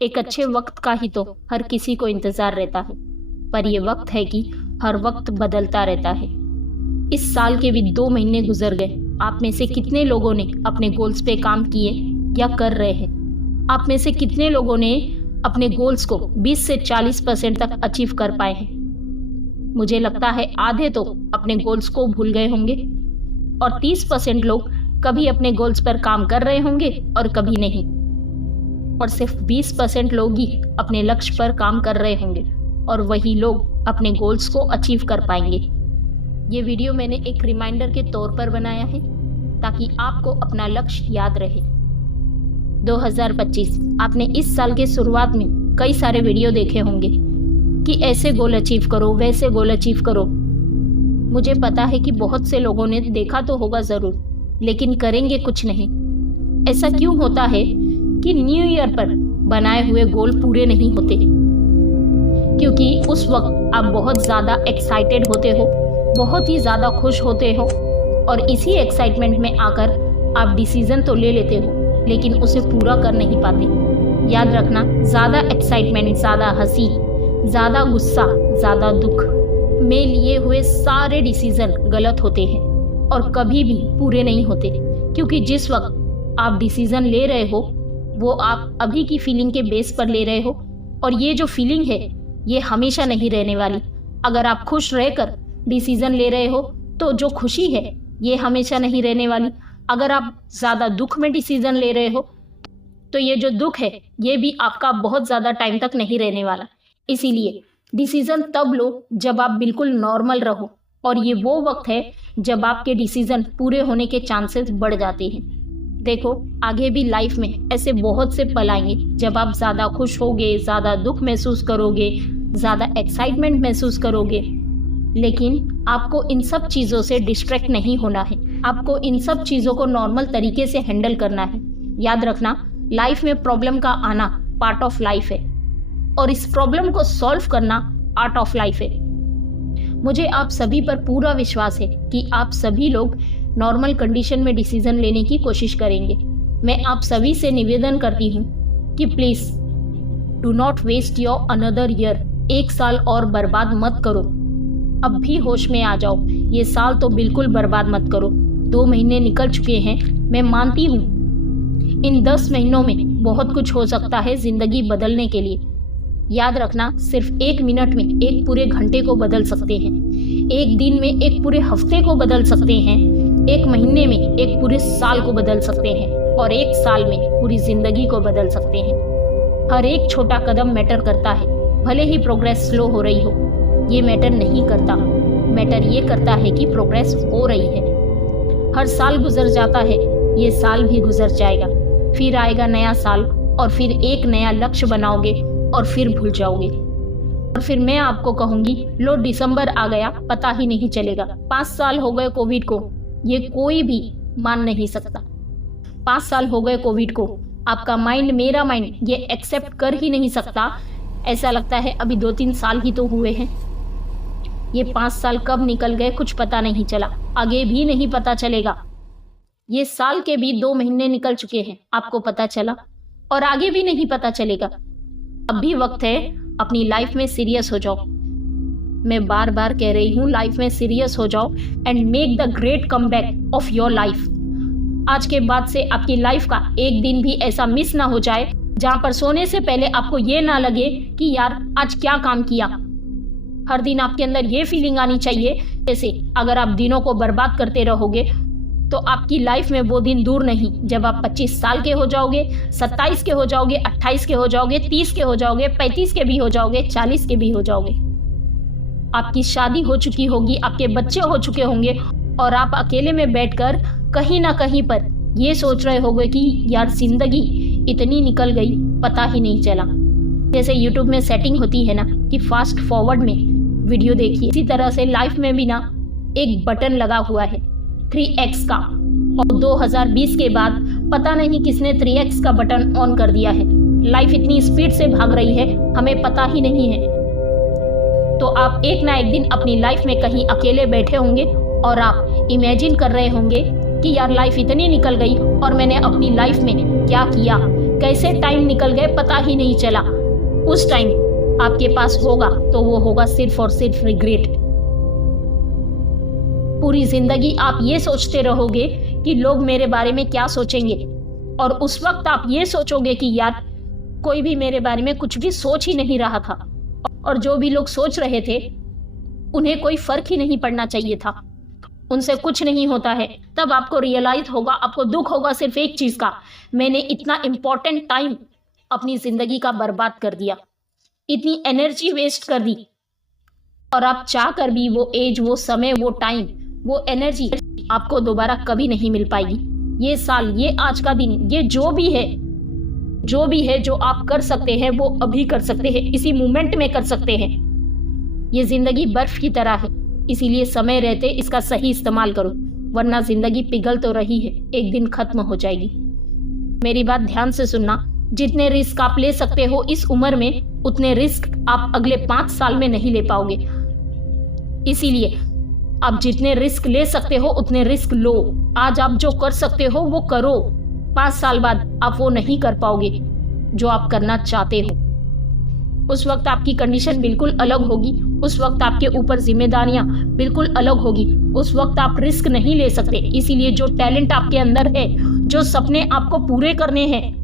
एक अच्छे वक्त का ही तो हर किसी को इंतजार रहता है, पर ये वक्त है कि हर वक्त बदलता रहता है। इस साल के भी 2 महीने गुजर गए। आप में से कितने लोगों ने अपने गोल्स पे काम किए या कर रहे हैं? आप में से कितने लोगों ने अपने गोल्स को 20 से 40% तक अचीव कर पाए हैं? मुझे लगता है आधे तो अपने गोल्स को भूल गए होंगे और 30% लोग कभी अपने गोल्स पर काम कर रहे होंगे और कभी नहीं, और सिर्फ 20% लोग ही अपने लक्ष्य पर काम कर रहे होंगे और वही लोग अपने गोल्स को अचीव कर पाएंगे। ये वीडियो मैंने एक रिमाइंडर के तौर पर बनाया है ताकि आपको अपना लक्ष्य याद रहे। 2025 आपने इस साल के शुरुआत में कई सारे वीडियो देखे होंगे कि ऐसे गोल अचीव करो, वैसे गोल अचीव करो। मुझे पता है कि बहुत से लोगों ने देखा तो होगा ज़रूर, लेकिन करेंगे कुछ नहीं। ऐसा क्यों होता है कि न्यू ईयर पर बनाए हुए गोल पूरे नहीं होते? क्योंकि उस वक्त आप बहुत ज़्यादा एक्साइटेड होते हो, बहुत ही ज़्यादा खुश होते हो और इसी एक्साइटमेंट में आकर आप डिसीज़न तो ले लेते हो लेकिन उसे पूरा कर नहीं पाते। याद रखना, ज़्यादा एक्साइटमेंट, ज़्यादा हंसी, ज़्यादा गुस्सा, ज़्यादा दुख में लिए हुए सारे डिसीज़न गलत होते हैं और कभी भी पूरे नहीं होते। क्योंकि जिस वक्त आप डिसीज़न ले रहे हो वो आप अभी की फीलिंग के बेस पर ले रहे हो और ये जो फीलिंग है ये हमेशा नहीं रहने वाली। अगर आप खुश रहकर डिसीज़न ले रहे हो तो जो खुशी है ये हमेशा नहीं रहने वाली। अगर आप ज़्यादा दुख में डिसीज़न ले रहे हो तो ये जो दुख है ये भी आपका बहुत ज़्यादा टाइम तक नहीं रहने वाला। इसीलिए डिसीज़न तब लो जब आप बिल्कुल नॉर्मल रहो, और ये वो वक्त है जब आपके डिसीज़न पूरे होने के चांसेस बढ़ जाते हैं। देखो, आगे भी लाइफ में ऐसे बहुत से पल आएंगे जब आप ज़्यादा खुश होगे, ज़्यादा दुख महसूस करोगे, ज़्यादा एक्साइटमेंट महसूस करोगे, लेकिन आपको इन सब चीज़ों से डिस्ट्रैक्ट नहीं होना है। आपको इन सब चीज़ों को नॉर्मल तरीके से हैंडल करना है। याद रखना, लाइफ में प्रॉब्लम का आना पार्ट ऑफ लाइफ है और इस प्रॉब्लम को सॉल्व करना आर्ट ऑफ लाइफ है। मुझे आप सभी पर पूरा विश्वास है कि आप सभी लोग नॉर्मल कंडीशन में डिसीजन लेने की कोशिश करेंगे। मैं आप सभी से निवेदन करती हूँ कि please do not waste your another year. एक साल और बर्बाद मत करो। अब भी होश में आ जाओ। ये साल तो बिल्कुल बर्बाद मत करो। 2 महीने निकल चुके हैं। मैं मानती हूँ इन 10 महीनों में बहुत कुछ हो सकता है ज़िंदगी बदलने के लिए। याद रखना, सिर्फ 1 मिनट में एक पूरे घंटे को बदल सकते हैं, एक दिन में एक पूरे हफ्ते को बदल सकते हैं, 1 महीने में एक पूरे साल को बदल सकते हैं और 1 साल में पूरी ज़िंदगी को बदल सकते हैं। हर एक छोटा कदम मैटर करता है, भले ही प्रोग्रेस स्लो हो रही हो, ये मैटर नहीं करता। मैटर ये करता है कि प्रोग्रेस हो रही है। हर साल गुजर जाता है, ये साल भी गुजर जाएगा, फिर आएगा नया साल और फिर एक नया लक्ष्य बनाओगे और फिर भूल जाओगे। और फिर मैं आपको कहूँगी, लो दिसंबर आ गया, पता ही नहीं चलेगा। 5 साल हो गए कोविड को, ये कोई भी मान नहीं सकता। 5 साल हो गए कोविड को, आपका माइंड, मेरा माइंड ये एक्सेप्ट कर ही नहीं सकता। ऐसा लगता है अभी 2-3 साल ही तो हुए हैं। ये 5 साल कब निकल गए कुछ पता नहीं चला, आगे भी नहीं पता चलेगा। ये साल के भी 2 महीने निकल चुके हैं, आपको पता चला, और आगे भी नहीं पता चलेगा। अब भी वक्त है, अपनी लाइफ में सीरियस हो जाओ। मैं बार बार कह रही हूँ, लाइफ में सीरियस हो जाओ and make the great comeback of your life. आज के बाद से आपकी लाइफ का एक दिन भी ऐसा मिस ना हो जाए जहाँ पर सोने से पहले आपको ये ना लगे कि यार आज क्या काम किया। हर दिन आपके अंदर ये फीलिंग आनी चाहिए जैसे अगर आप दिनों को बर्बाद करते रहोगे तो आपकी लाइफ में वो दिन दूर नहीं जब आप 25 साल के हो जाओगे, 27 के हो जाओगे, 28 के हो जाओगे, 30 के हो जाओगे, 35 के भी हो जाओगे, 40 के भी हो जाओगे। आपकी शादी हो चुकी होगी, आपके बच्चे हो चुके होंगे और आप अकेले में बैठकर कहीं ना कहीं पर ये सोच रहे होगे कि यार जिंदगी इतनी निकल गई, पता ही नहीं चला। जैसे यूट्यूब में सेटिंग होती है ना कि फास्ट फॉरवर्ड में वीडियो देखिए, इसी तरह से लाइफ में भी ना एक बटन लगा हुआ है 3x का, और 2020 के बाद पता नहीं किसने 3x का बटन ऑन कर दिया है। लाइफ इतनी स्पीड से भाग रही है, हमें पता ही नहीं है। तो आप एक ना एक दिन अपनी लाइफ में कहीं अकेले बैठे होंगे और आप इमेजिन कर रहे होंगे कि यार लाइफ इतनी निकल गई और मैंने अपनी लाइफ में क्या किया, कैसे टाइम निकल गए पता ही नहीं चला। उस टाइम आपके पास होगा तो वो होगा सिर्फ और सिर्फ रिग्रेट। पूरी जिंदगी आप ये सोचते रहोगे कि लोग मेरे बारे में क्या सोचेंगे, और उस वक्त आप ये सोचोगे कि यार कोई भी मेरे बारे में कुछ भी सोच ही नहीं रहा था, और जो भी लोग सोच रहे थे उन्हें कोई फर्क ही नहीं पड़ना चाहिए था, उनसे कुछ नहीं होता है। तब आपको रियलाइज होगा, आपको दुख होगा सिर्फ एक चीज का, मैंने इतना इंपॉर्टेंट टाइम अपनी जिंदगी का बर्बाद कर दिया, इतनी एनर्जी वेस्ट कर दी, और आप चाह कर भी वो एज, वो समय, वो टाइम, वो एनर्जी आपको दोबारा कभी नहीं मिल पाएगी। ये साल, ये आज का दिन, ये जो भी है जो आप कर सकते हैं वो अभी कर सकते हैं, इसी मोमेंट में कर सकते हैं। ये जिंदगी बर्फ की तरह है, इसीलिए समय रहते इसका सही इस्तेमाल करो, वरना जिंदगी पिघल तो रही है, एक दिन खत्म हो जाएगी। मेरी बात ध्यान से सुनना, जितने रिस्क आप ले सकते हो इस उम्र में, उतने रिस्क आप अगले 5 साल में नहीं ले पाओगे। इसीलिए आप जितने रिस्क ले सकते हो उतने रिस्क लो। आज आप जो कर सकते हो वो करो, 5 साल बाद आप वो नहीं कर पाओगे जो आप करना चाहते हो। उस वक्त आपकी कंडीशन बिल्कुल अलग होगी, उस वक्त आपके ऊपर जिम्मेदारियां बिल्कुल अलग होगी, उस वक्त आप रिस्क नहीं ले सकते। इसीलिए जो टैलेंट आपके अंदर है, जो सपने आपको पूरे करने हैं,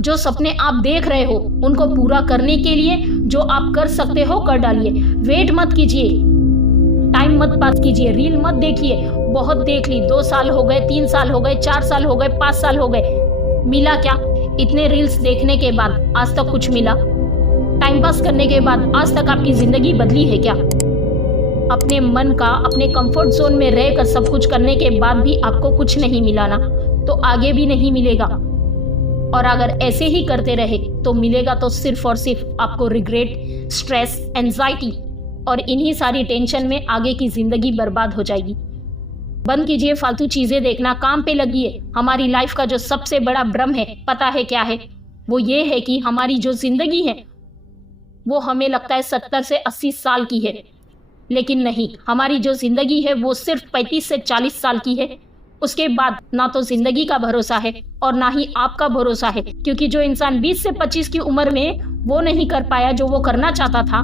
जो सपने आप देख रहे हो, उनको पूरा करने के लिए जो आप कर सकते हो कर डालिए। वेट मत कीजिए, टाइम मत पास कीजिए, रील मत देखिए। बहुत देख ली, 2 साल हो गए, 3 साल हो गए, 4 साल हो गए, 5 साल हो गए, मिला क्या? इतने रील्स देखने के बाद आज तक कुछ मिला? टाइम पास करने के बाद आज तक आपकी जिंदगी बदली है क्या? अपने मन का, अपने कंफर्ट जोन में रहकर सब कुछ करने के बाद भी आपको कुछ नहीं मिला ना, तो आगे भी नहीं मिलेगा। और अगर ऐसे ही करते रहे तो मिलेगा तो सिर्फ और सिर्फ आपको रिग्रेट, स्ट्रेस, एंजाइटी, और इन्हीं सारी टेंशन में आगे की जिंदगी बर्बाद हो जाएगी। बंद कीजिए फालतू चीजें देखना, काम पे लगिए। हमारी लाइफ का जो सबसे बड़ा भ्रम है, पता है क्या है? वो ये है कि हमारी जो जिंदगी है वो हमें लगता है 70 से 80 साल की है, लेकिन नहीं, हमारी जो जिंदगी है वो सिर्फ 35 से 40 साल की है। उसके बाद ना तो जिंदगी का भरोसा है और ना ही आपका भरोसा है, क्योंकि जो इंसान 20 से 25 की उम्र में वो नहीं कर पाया जो वो करना चाहता था,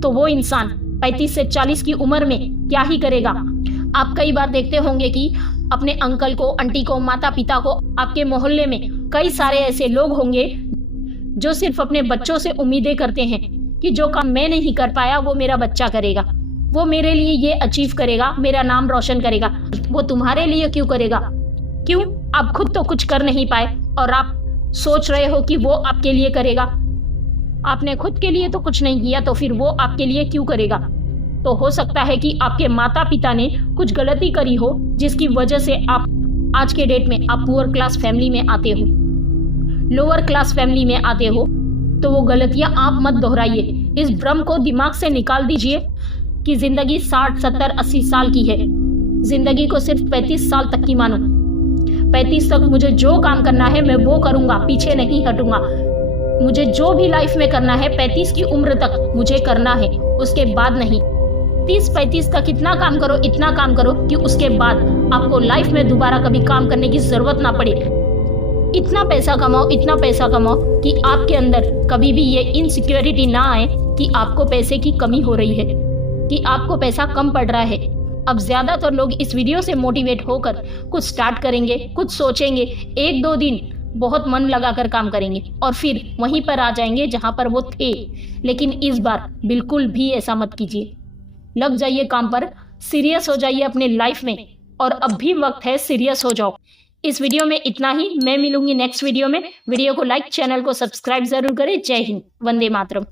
तो वो इंसान 35 से 40 की उम्र में क्या ही करेगा। आप कई बार देखते होंगे कि अपने अंकल को, आंटी को, माता पिता को, आपके मोहल्ले में कई सारे ऐसे लोग होंगे जो सिर्फ अपने बच्चों से उम्मीदें करते हैं कि जो काम मैं नहीं कर पाया वो मेरा बच्चा करेगा, वो मेरे लिए ये अचीव करेगा, मेरा नाम रोशन करेगा। वो तुम्हारे लिए क्यों करेगा? क्यों? आप खुद तो कुछ कर नहीं पाए और आप सोच रहे हो कि वो आपके लिए करेगा। आपने खुद के लिए तो कुछ नहीं किया, तो फिर वो आपके लिए क्यों करेगा? तो हो सकता है कि आपके माता पिता ने कुछ गलती करी हो जिसकी वजह से आप आज के डेट में आप पुअर क्लास फैमिली में आते हो, लोअर क्लास फैमिली में आते हो। तो वो गलतियां आप मत दोहराइए। इस भ्रम को दिमाग से निकाल दीजिए कि जिंदगी 60, 70, 80 साल की है। जिंदगी को सिर्फ 35 साल तक की मानो। 35 तक मुझे जो काम करना है मैं वो करूंगा, पीछे नहीं हटूंगा। मुझे जो भी लाइफ में करना है 35 की उम्र तक मुझे करना है, उसके बाद नहीं। 30-35 तक इतना काम करो, इतना काम करो कि उसके बाद आपको लाइफ में दोबारा कभी काम करने की जरूरत ना पड़े। इतना पैसा कमाओ, इतना पैसा कमाओ कि आपके अंदर कभी भी ये इनसिक्योरिटी ना आए कि आपको पैसे की कमी हो रही है, कि आपको पैसा कम पड़ रहा है। अब ज़्यादातर लोग इस वीडियो से मोटिवेट होकर कुछ स्टार्ट करेंगे, कुछ सोचेंगे, 1-2 दिन बहुत मन लगाकर काम करेंगे और फिर वहीं पर आ जाएंगे जहां पर वो थे। लेकिन इस बार बिल्कुल भी ऐसा मत कीजिए। लग जाइए काम पर, सीरियस हो जाइए अपने लाइफ में, और अब भी वक्त है, सीरियस हो जाओ। इस वीडियो में इतना ही। मैं मिलूंगी नेक्स्ट वीडियो में। वीडियो को लाइक, चैनल को सब्सक्राइब जरूर करें। जय हिंद, वंदे मातरम।